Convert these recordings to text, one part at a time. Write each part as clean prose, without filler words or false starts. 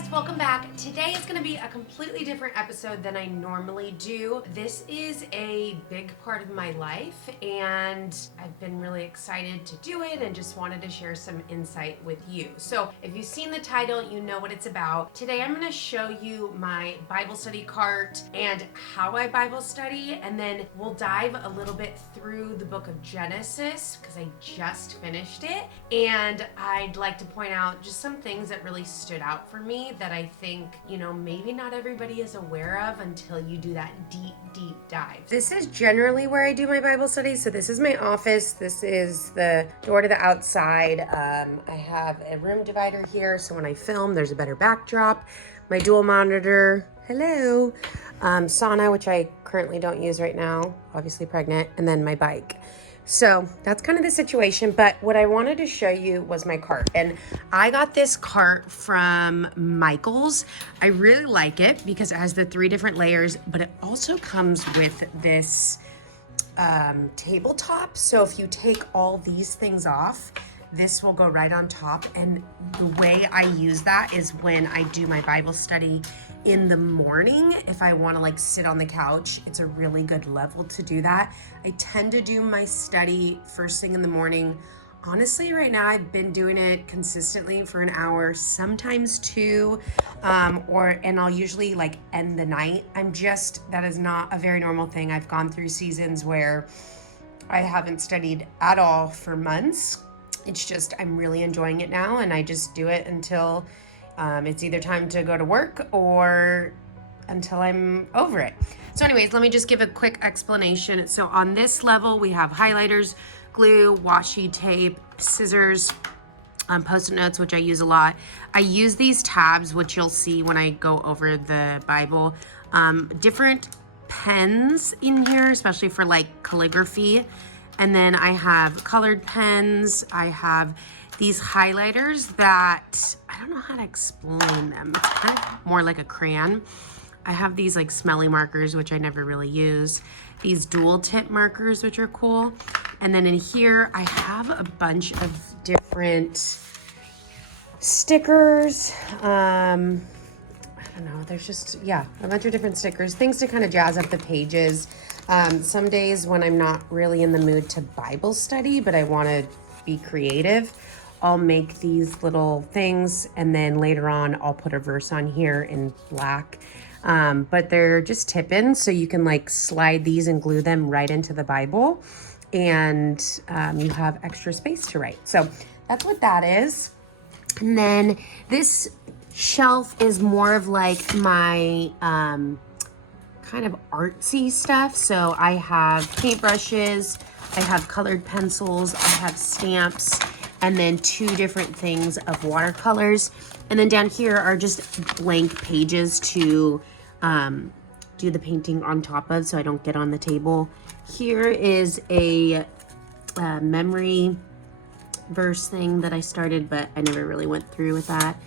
guys, welcome back. Today is going to be a completely different episode than I normally do. This is a big part of my life and I've been really excited to do it and just wanted to share some insight with you. So if you've seen the title, you know what it's about. Today I'm going to show you my Bible study cart and how I Bible study, and then we'll dive a little bit through the book of Genesis because I just finished it, and I'd like to point out just some things that really stood out for me that I think, maybe not everybody is aware of until you do that deep dive. This is generally where I do my Bible study. So this is my office. This is the door to the outside. I have a room divider here, so when I film, there's a better backdrop. My dual monitor, hello, sauna, which I currently don't use right now, obviously pregnant, and then my bike. So that's kind of the situation, but what I wanted to show you was my cart. And I got this cart from Michael's. I really like it because it has the 3 different layers, but it also comes with this tabletop. So if you take all these things off, this will go right on top. And the way I use that is when I do my Bible study in the morning. If I want to sit on the couch, it's a really good level to do that. I tend to do my study first thing in the morning. Honestly, right now I've been doing it consistently for an hour, sometimes 2, and I'll usually end the night. That is not a very normal thing. I've gone through seasons where I haven't studied at all for months. It's just, I'm really enjoying it now, and I just do it until it's either time to go to work or until I'm over it. So anyways, let me just give a quick explanation. So on this level, we have highlighters, glue, washi tape, scissors, Post-it notes, which I use a lot. I use these tabs, which you'll see when I go over the Bible. Different pens in here, especially for calligraphy. And then I have colored pens. I have these highlighters that, I don't know how to explain them. It's kind of more like a crayon. I have these smelly markers, which I never really use. These dual tip markers, which are cool. And then in here, I have a bunch of different stickers. I don't know, there's just, a bunch of different stickers, things to kind of jazz up the pages. Some days when I'm not really in the mood to Bible study, but I want to be creative, I'll make these little things, and then later on I'll put a verse on here in black. But they're just tip-ins, so you can slide these and glue them right into the Bible, and you have extra space to write. So that's what that is. And then this shelf is more of my kind of artsy stuff. So I have paintbrushes, I have colored pencils, I have stamps, and then 2 different things of watercolors. And then down here are just blank pages to do the painting on top of, so I don't get on the table. Here is a memory verse thing that I started, but I never really went through with that,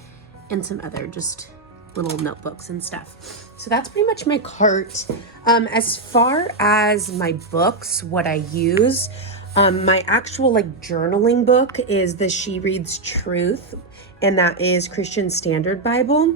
and some other just little notebooks and stuff. So that's pretty much my cart. As far as my books, what I use, my actual journaling book is the She Reads Truth, and that is Christian Standard Bible.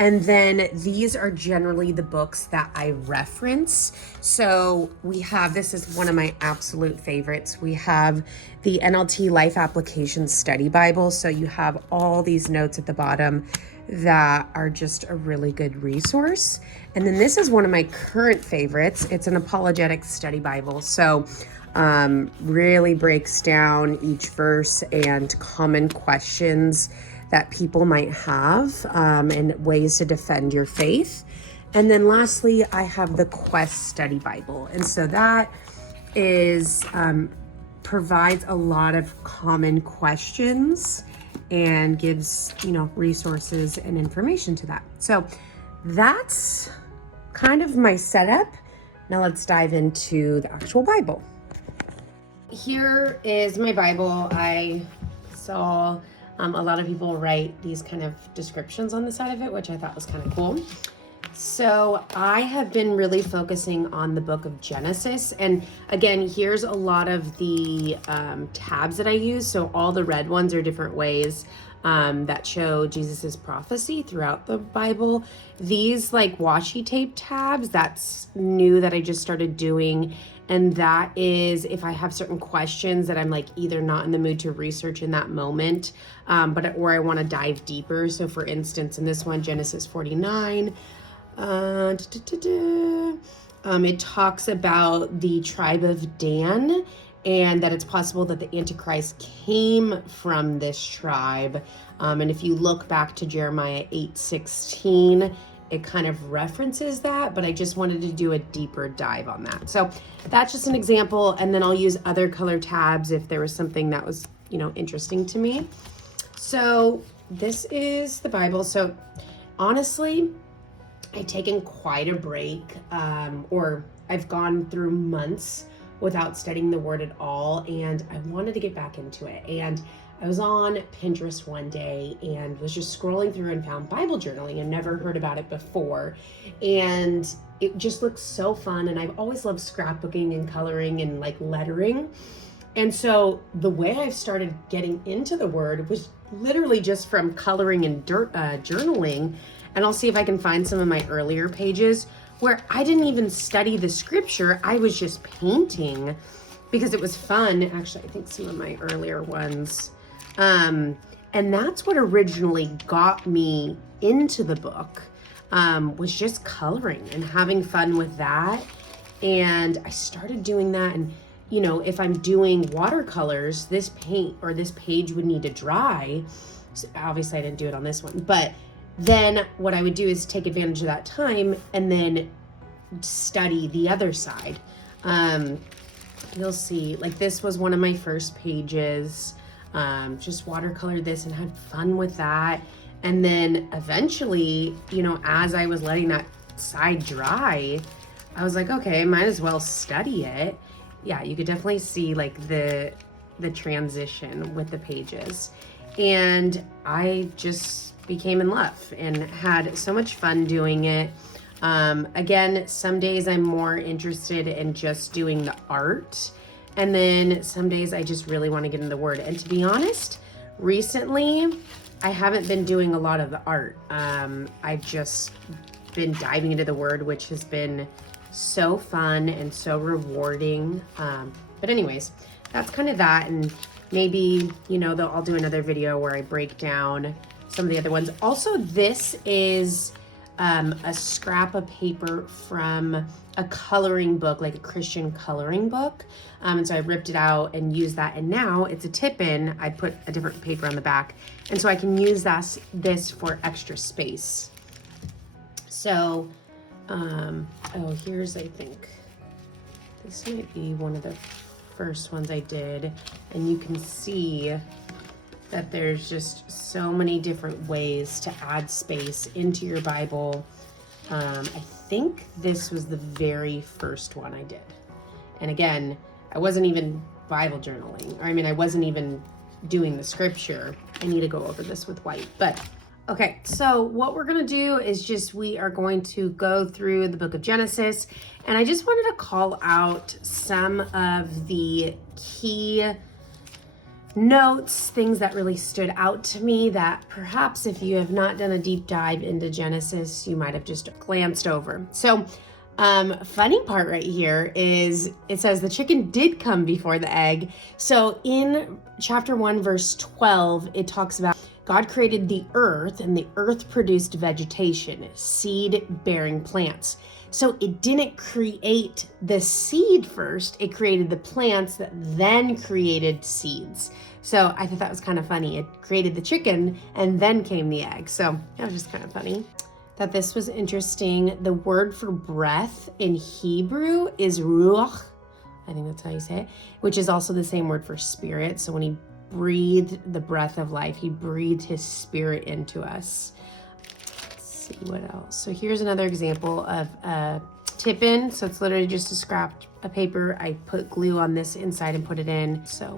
And then these are generally the books that I reference. So we have, this is one of my absolute favorites. We have the NLT Life Application Study Bible. So you have all these notes at the bottom that are just a really good resource. And then this is one of my current favorites. It's an apologetics study Bible. So really breaks down each verse and common questions that people might have, and ways to defend your faith. And then lastly, I have the Quest Study Bible. And so that is, provides a lot of common questions and gives, resources and information to that. So that's kind of my setup. Now let's dive into the actual Bible. Here is my Bible. I saw a lot of people write these kind of descriptions on the side of it, which I thought was kind of cool. So I have been really focusing on the book of Genesis. And again, here's a lot of the tabs that I use. So all the red ones are different ways that show Jesus's prophecy throughout the Bible. These like washi tape tabs, that's new that I just started doing. And that is if I have certain questions that I'm like either not in the mood to research in that moment, or I want to dive deeper. So for instance, in this one, Genesis 49, it talks about the tribe of Dan, and that it's possible that the Antichrist came from this tribe. And if you look back to Jeremiah 8:16, it kind of references that, but I just wanted to do a deeper dive on that. So that's just an example, and then I'll use other color tabs if there was something that was, interesting to me. So this is the Bible. So honestly, I've taken quite a break, or I've gone through months without studying the word at all, and I wanted to get back into it. And I was on Pinterest one day and was just scrolling through and found Bible journaling and never heard about it before. And it just looks so fun. And I've always loved scrapbooking and coloring and like lettering. And so the way I've started getting into the word was literally just from coloring and journaling. And I'll see if I can find some of my earlier pages where I didn't even study the scripture. I was just painting because it was fun. Actually, I think some of my earlier ones. And that's what originally got me into the book, was just coloring and having fun with that. And I started doing that. And, if I'm doing watercolors, this paint or this page would need to dry. So obviously I didn't do it on this one, but then what I would do is take advantage of that time and then study the other side. You'll see, like this was one of my first pages. Just watercolored this and had fun with that. And then eventually, as I was letting that side dry, I was like, okay, might as well study it. Yeah, you could definitely see like the transition with the pages. And I just became in love and had so much fun doing it. Again, some days I'm more interested in just doing the art. And then some days I just really want to get in the word. And to be honest, recently I haven't been doing a lot of the art. I've just been diving into the word, which has been so fun and so rewarding. But anyways, that's kind of that. And maybe, I'll do another video where I break down some of the other ones. Also, this is a scrap of paper from a coloring book, like a Christian coloring book. And so I ripped it out and used that. And now it's a tip-in. I put a different paper on the back. And so I can use this for extra space. So, here's, I think, this might be one of the first ones I did. And you can see that there's just so many different ways to add space into your Bible. I think this was the very first one I did. And again, I wasn't even Bible journaling. I wasn't even doing the scripture. I need to go over this with white. But okay, so what we're going to do is we are going to go through the book of Genesis. And I just wanted to call out some of the key notes, things that really stood out to me that perhaps if you have not done a deep dive into Genesis, you might have just glanced over. So, funny part right here is it says the chicken did come before the egg. So in chapter 1, verse 12, it talks about God created the earth, and the earth produced vegetation, seed-bearing plants. So it didn't create the seed first, it created the plants that then created seeds. So I thought that was kind of funny. It created the chicken and then came the egg. So that was just kind of funny. Thought this was interesting. The word for breath in Hebrew is ruach. I think that's how you say it, which is also the same word for spirit. So when he breathed the breath of life, he breathed his spirit into us. Let's see what else. So here's another example of a tip-in. So it's literally just a scrap of paper. I put glue on this inside and put it in. So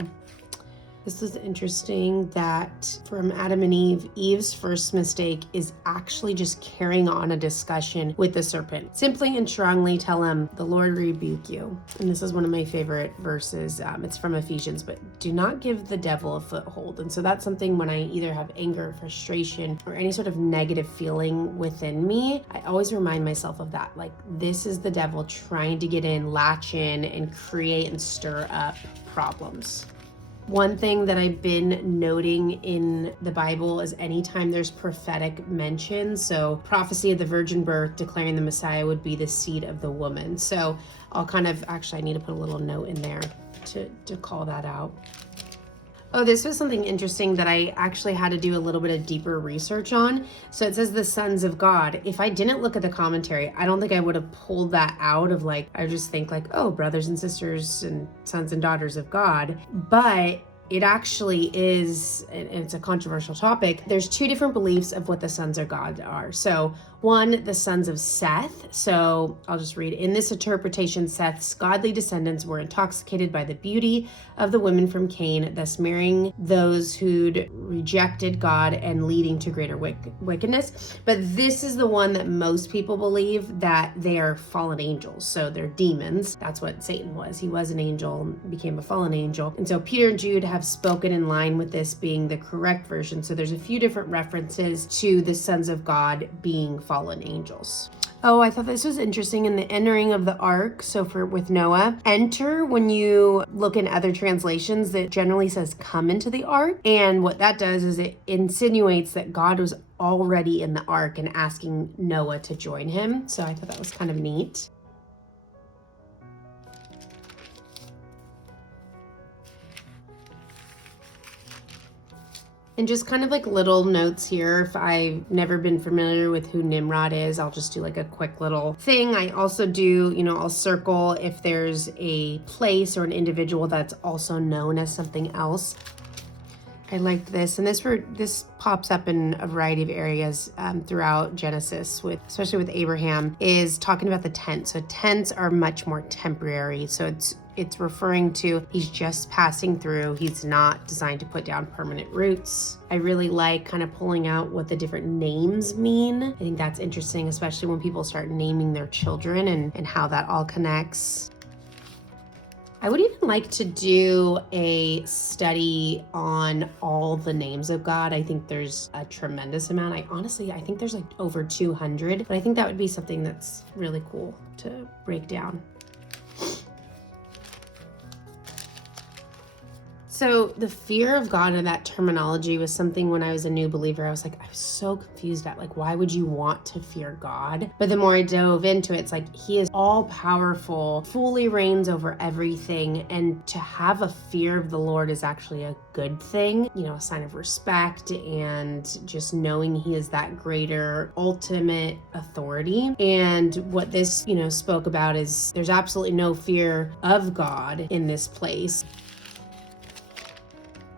This is interesting that from Adam and Eve, Eve's first mistake is actually just carrying on a discussion with the serpent. Simply and strongly tell him, the Lord rebuke you. And this is one of my favorite verses. It's from Ephesians, but do not give the devil a foothold. And so that's something when I either have anger, frustration, or any sort of negative feeling within me, I always remind myself of that. Like, this is the devil trying to get in, latch in, and create and stir up problems. One thing that I've been noting in the Bible is anytime there's prophetic mention, so prophecy of the virgin birth declaring the Messiah would be the seed of the woman. So I'll actually I need to put a little note in there to call that out. Oh, this was something interesting that I actually had to do a little bit of deeper research on. So it says the sons of God. If I didn't look at the commentary, I don't think I would have pulled that out of I just think oh, brothers and sisters and sons and daughters of God. But it actually is, and it's a controversial topic, there's two different beliefs of what the sons of God are. So one, the sons of Seth. So I'll just read. In this interpretation, Seth's godly descendants were intoxicated by the beauty of the women from Cain, thus marrying those who'd rejected God and leading to greater wickedness. But this is the one that most people believe that they are fallen angels. So they're demons. That's what Satan was. He was an angel, became a fallen angel. And so Peter and Jude have spoken in line with this being the correct version. So there's a few different references to the sons of God being fallen angels. Oh, I thought this was interesting in the entering of the ark. So with Noah, enter, when you look in other translations, that generally says come into the ark. And what that does is it insinuates that God was already in the ark and asking Noah to join him. So I thought that was kind of neat. And just kind of little notes here. If I've never been familiar with who Nimrod is, I'll just do a quick little thing. I also do, I'll circle if there's a place or an individual that's also known as something else. I liked this, and this pops up in a variety of areas throughout Genesis, especially with Abraham, is talking about the tent. So tents are much more temporary. So it's referring to he's just passing through. He's not designed to put down permanent roots. I really like kind of pulling out what the different names mean. I think that's interesting, especially when people start naming their children and how that all connects. I would even like to do a study on all the names of God. I think there's a tremendous amount. I think there's over 200, but I think that would be something that's really cool to break down. So the fear of God and that terminology was something when I was a new believer, I was so confused at why would you want to fear God? But the more I dove into it, it's he is all powerful, fully reigns over everything. And to have a fear of the Lord is actually a good thing, a sign of respect and just knowing he is that greater ultimate authority. And what this, spoke about is there's absolutely no fear of God in this place.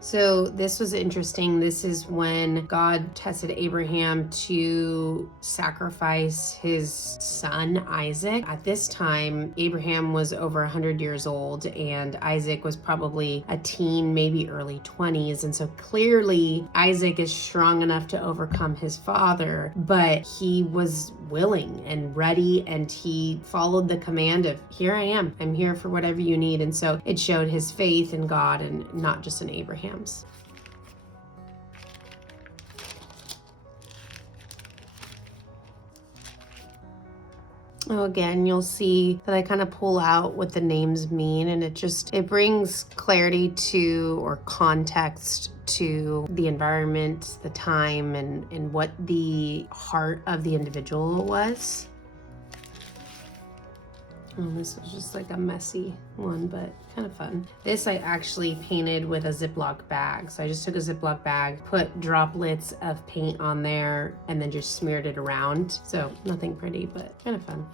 So this was interesting. This is when God tested Abraham to sacrifice his son, Isaac. At this time, Abraham was over 100 years old and Isaac was probably a teen, maybe early 20s. And so clearly Isaac is strong enough to overcome his father, but he was willing and ready, and he followed the command of, here I am, I'm here for whatever you need. And so it showed his faith in God and not just in Abraham's. Oh, again, you'll see that I kind of pull out what the names mean, and it brings clarity to, or context to, the environment, the time, and what the heart of the individual was. And this was just a messy one, but kind of fun. This I actually painted with a Ziploc bag. So I just took a Ziploc bag, put droplets of paint on there, and then just smeared it around. So nothing pretty, but kind of fun.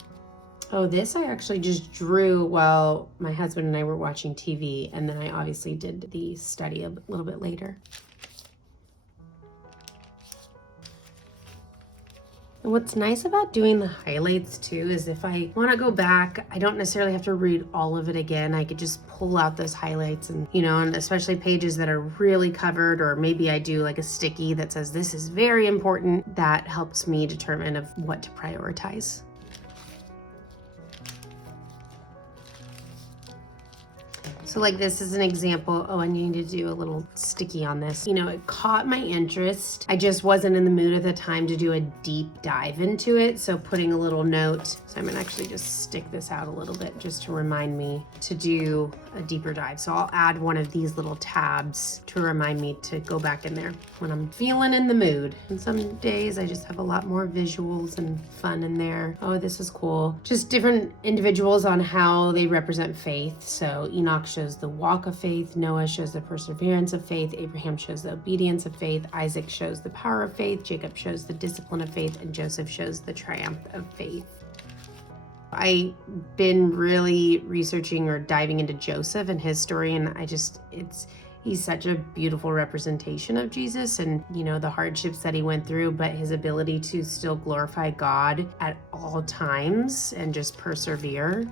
Oh, this I actually just drew while my husband and I were watching TV, and then I obviously did the study a little bit later. And what's nice about doing the highlights too is if I want to go back, I don't necessarily have to read all of it again. I could just pull out those highlights and, and especially pages that are really covered, or maybe I do like a sticky that says this is very important. That helps me determine of what to prioritize. So like this is an example. Oh, I need to do a little sticky on this. It caught my interest. I just wasn't in the mood at the time to do a deep dive into it. So putting a little note. So I'm gonna actually just stick this out a little bit just to remind me to do a deeper dive. So I'll add one of these little tabs to remind me to go back in there when I'm feeling in the mood. And some days I just have a lot more visuals and fun in there. Oh, this is cool. Just different individuals on how they represent faith. So Enoch shows the walk of faith, Noah shows the perseverance of faith, Abraham shows the obedience of faith, Isaac shows the power of faith, Jacob shows the discipline of faith, and Joseph shows the triumph of faith. I've been really researching or diving into Joseph and his story, and he's such a beautiful representation of Jesus and, the hardships that he went through, but his ability to still glorify God at all times and just persevere.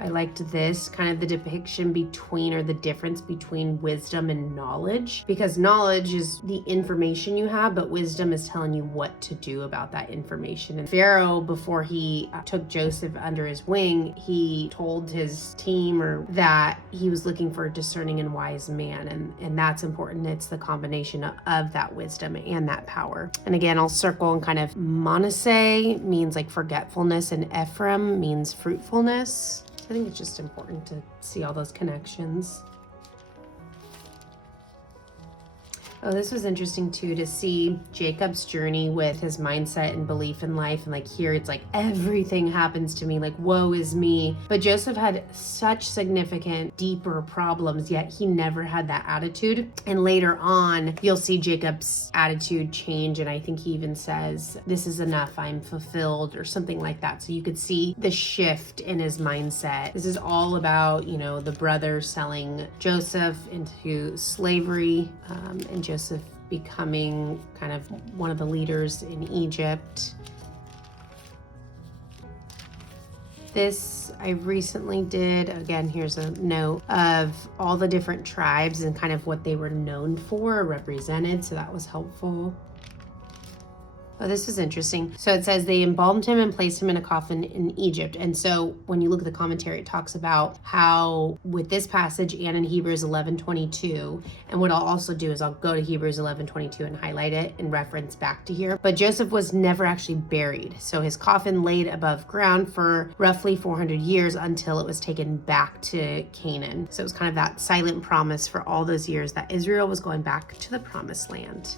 I liked this kind of the depiction between, or the difference between, wisdom and knowledge, because knowledge is the information you have, but wisdom is telling you what to do about that information. And Pharaoh, before he took Joseph under his wing, he told his team that he was looking for a discerning and wise man, and that's important. It's the combination of that wisdom and that power. And again, I'll circle and kind of Manasseh means like forgetfulness, and Ephraim means fruitfulness. I think it's just important to see all those connections. Oh, this was interesting too, to see Jacob's journey with his mindset and belief in life. And like here, it's like everything happens to me, like woe is me. But Joseph had such significant, deeper problems, yet he never had that attitude. And later on, you'll see Jacob's attitude change. And I think he even says, this is enough, I'm fulfilled, or something like that. So you could see the shift in his mindset. This is all about, the brothers selling Joseph into slavery, and Joseph becoming kind of one of the leaders in Egypt. This I recently did. Again, here's a note of all the different tribes and kind of what they were known for or represented. So that was helpful. Oh, this is interesting. So it says they embalmed him and placed him in a coffin in Egypt. And so when you look at the commentary, it talks about how with this passage and in Hebrews 11:22, and what I'll also do is I'll go to Hebrews 11:22 and highlight it and reference back to here. But Joseph was never actually buried. So his coffin laid above ground for roughly 400 years until it was taken back to Canaan. So it was kind of that silent promise for all those years that Israel was going back to the promised land.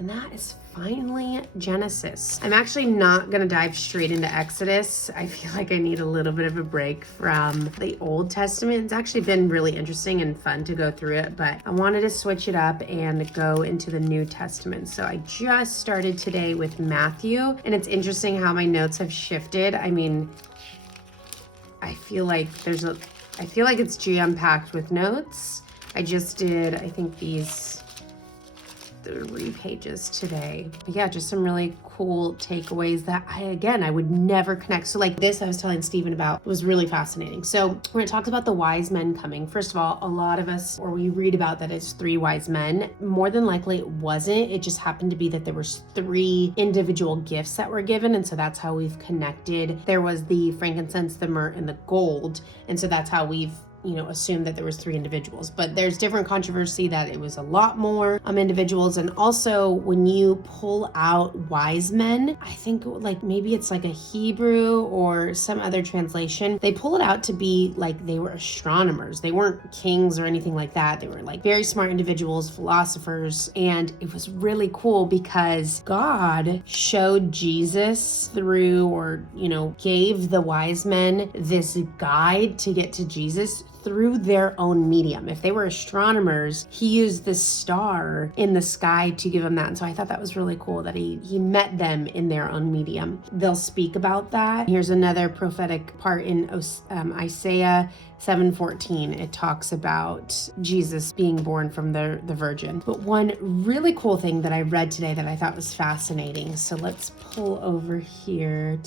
And that is finally Genesis. I'm actually not going to dive straight into Exodus. I feel like I need a little bit of a break from the Old Testament. It's actually been really interesting and fun to go through it, but I wanted to switch it up and go into the New Testament. So I just started today with Matthew, and it's interesting how my notes have shifted. I mean, I feel like it's jam-packed with notes. I just did, I think, these 3 pages today. But yeah, just some really cool takeaways that I would never connect. So like this, I was telling Stephen about, was really fascinating. So when it talks about the wise men coming, first of all, a lot of us, or we read about that it's 3 wise men. More than likely it wasn't. It just happened to be that there was 3 individual gifts that were given. And so that's how we've connected. There was the frankincense, the myrrh, and the gold. And so that's how we've assume that there was 3 individuals, but there's different controversy that it was a lot more individuals. And also when you pull out wise men, I think like maybe it's like a Hebrew or some other translation, they pull it out to be like they were astronomers. They weren't kings or anything like that. They were like very smart individuals, philosophers. And it was really cool because God showed Jesus through, or gave the wise men this guide to get to Jesus through their own medium. If they were astronomers, he used the star in the sky to give them that. And so I thought that was really cool that he met them in their own medium. They'll speak about that. Here's another prophetic part in Isaiah 7:14. It talks about Jesus being born from the virgin. But one really cool thing that I read today that I thought was fascinating. So let's pull over here.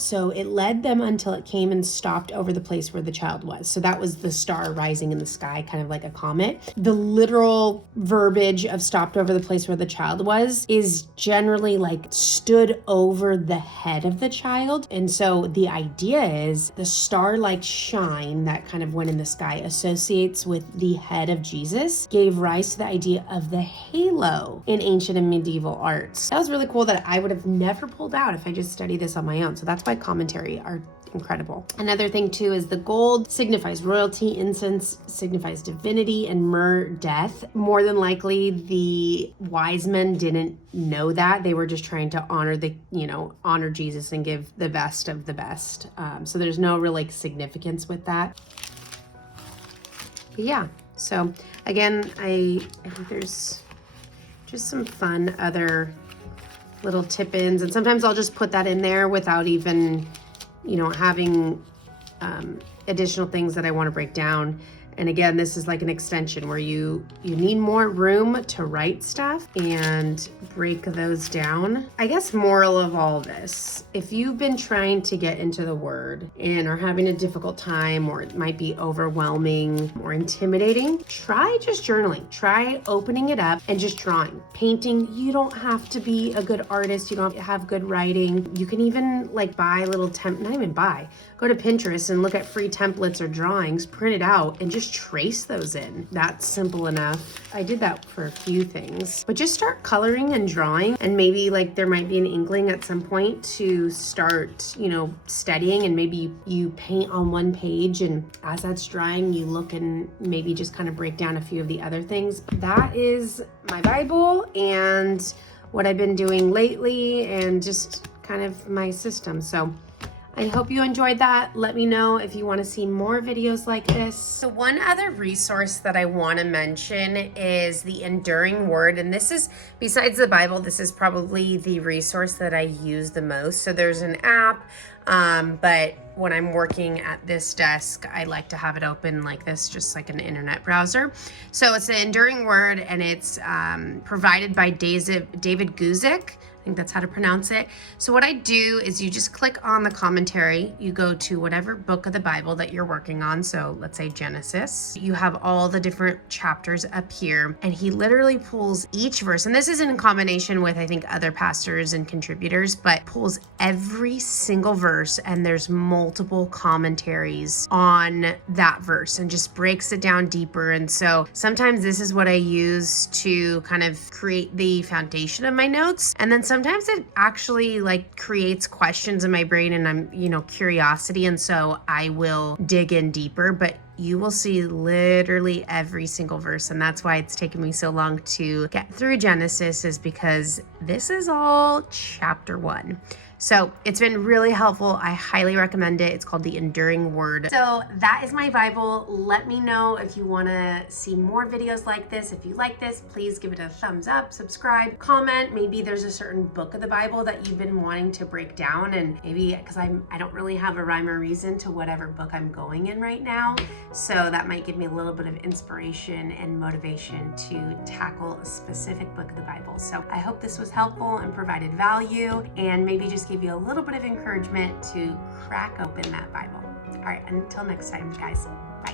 So it led them until it came and stopped over the place where the child was. So that was the star rising in the sky, kind of like a comet. The literal verbiage of stopped over the place where the child was is generally like stood over the head of the child. And so the idea is the star-like shine that kind of went in the sky associates with the head of Jesus, gave rise to the idea of the halo in ancient and medieval arts. That was really cool that I would have never pulled out if I just studied this on my own. So that's why commentary are incredible. Another thing too is the gold signifies royalty, incense signifies divinity, and myrrh death. More than likely the wise men didn't know that. They were just trying to honor Jesus and give the best of the best. So there's no real significance with that. But yeah, so again, I think there's just some fun other little tip-ins, and sometimes I'll just put that in there without even, having additional things that I want to break down. And again, this is like an extension where you need more room to write stuff and break those down. I guess moral of all this, if you've been trying to get into the Word and are having a difficult time, or it might be overwhelming or intimidating, try just journaling. Try opening it up and just drawing. Painting, you don't have to be a good artist. You don't have to have good writing. You can even buy little go to Pinterest and look at free templates or drawings, print it out, and just trace those in. That's simple enough. I did that for a few things, but just start coloring and drawing, and maybe there might be an inkling at some point to start, studying, and maybe you paint on one page, and as that's drying, you look and maybe just kind of break down a few of the other things. That is my Bible and what I've been doing lately, and just kind of my system. So I hope you enjoyed that. Let me know if you want to see more videos like this. So one other resource that I want to mention is the Enduring Word. And this is, besides the Bible, this is probably the resource that I use the most. So there's an app, but when I'm working at this desk, I like to have it open like this, just like an internet browser. So it's the Enduring Word, and it's provided by David Guzik. I think that's how to pronounce it. So what I do is you just click on the commentary. You go to whatever book of the Bible that you're working on. So let's say Genesis. You have all the different chapters up here, and he literally pulls each verse. And this is in combination with, I think, other pastors and contributors, but pulls every single verse, and there's multiple commentaries on that verse and just breaks it down deeper. And so sometimes this is what I use to kind of create the foundation of my notes. And then sometimes it actually creates questions in my brain, and I'm, curiosity. And so I will dig in deeper, but you will see literally every single verse. And that's why it's taken me so long to get through Genesis, is because this is all chapter 1. So it's been really helpful. I highly recommend it. It's called the Enduring Word. So that is my Bible. Let me know if you want to see more videos like this. If you like this, please give it a thumbs up, subscribe, comment. Maybe there's a certain book of the Bible that you've been wanting to break down, and maybe because I don't really have a rhyme or reason to whatever book I'm going in right now. So that might give me a little bit of inspiration and motivation to tackle a specific book of the Bible. So I hope this was helpful and provided value, and maybe just give you a little bit of encouragement to crack open that Bible. All right, until next time, guys. Bye.